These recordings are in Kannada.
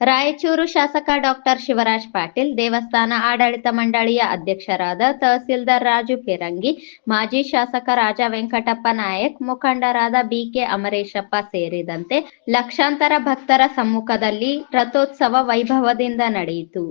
ರಾಯಚೂರು ಶಾಸಕ ಡಾಕ್ಟರ್ ಶಿವರಾಜ್ ಪಾಟೀಲ್, ದೇವಸ್ಥಾನ ಆಡಳಿತ ಮಂಡಳಿಯ ಅಧ್ಯಕ್ಷರಾದ ತಹಸೀಲ್ದಾರ್ ರಾಜು ಪೆರಂಗಿ, ಮಾಜಿ ಶಾಸಕ ರಾಜ ವೆಂಕಟಪ್ಪ ನಾಯಕ್, ಮುಖಂಡರಾದ ಬಿಕೆ ಅಮರೇಶಪ್ಪ ಸೇರಿದಂತೆ ಲಕ್ಷಾಂತರ ಭಕ್ತರ ಸಮ್ಮುಖದಲ್ಲಿ ರಥೋತ್ಸವ ವೈಭವದಿಂದ ನಡೆಯಿತು.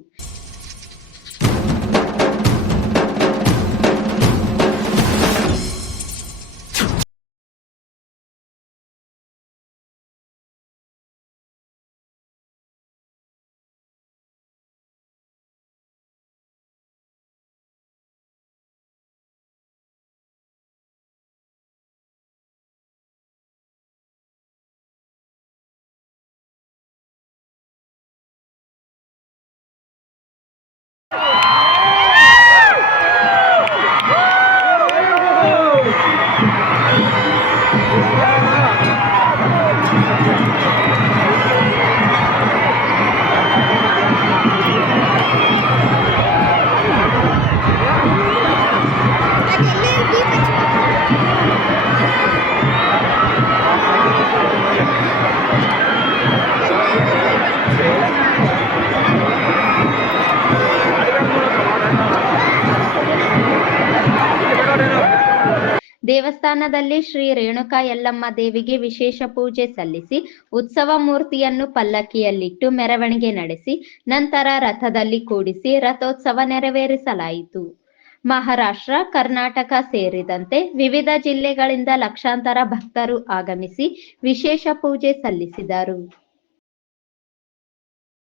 ದೇವಸ್ಥಾನದಲ್ಲಿ ಶ್ರೀ ರೇಣುಕಾ ಯಲ್ಲಮ್ಮ ದೇವಿಗೆ ವಿಶೇಷ ಪೂಜೆ ಸಲ್ಲಿಸಿ ಉತ್ಸವ ಮೂರ್ತಿಯನ್ನು ಪಲ್ಲಕ್ಕಿಯಲ್ಲಿಟ್ಟು ಮೆರವಣಿಗೆ ನಡೆಸಿ ನಂತರ ರಥದಲ್ಲಿ ಕೂಡಿಸಿ ರಥೋತ್ಸವ ನೆರವೇರಿಸಲಾಯಿತು. ಮಹಾರಾಷ್ಟ್ರ, ಕರ್ನಾಟಕ ಸೇರಿದಂತೆ ವಿವಿಧ ಜಿಲ್ಲೆಗಳಿಂದ ಲಕ್ಷಾಂತರ ಭಕ್ತರು ಆಗಮಿಸಿ ವಿಶೇಷ ಪೂಜೆ ಸಲ್ಲಿಸಿದರು.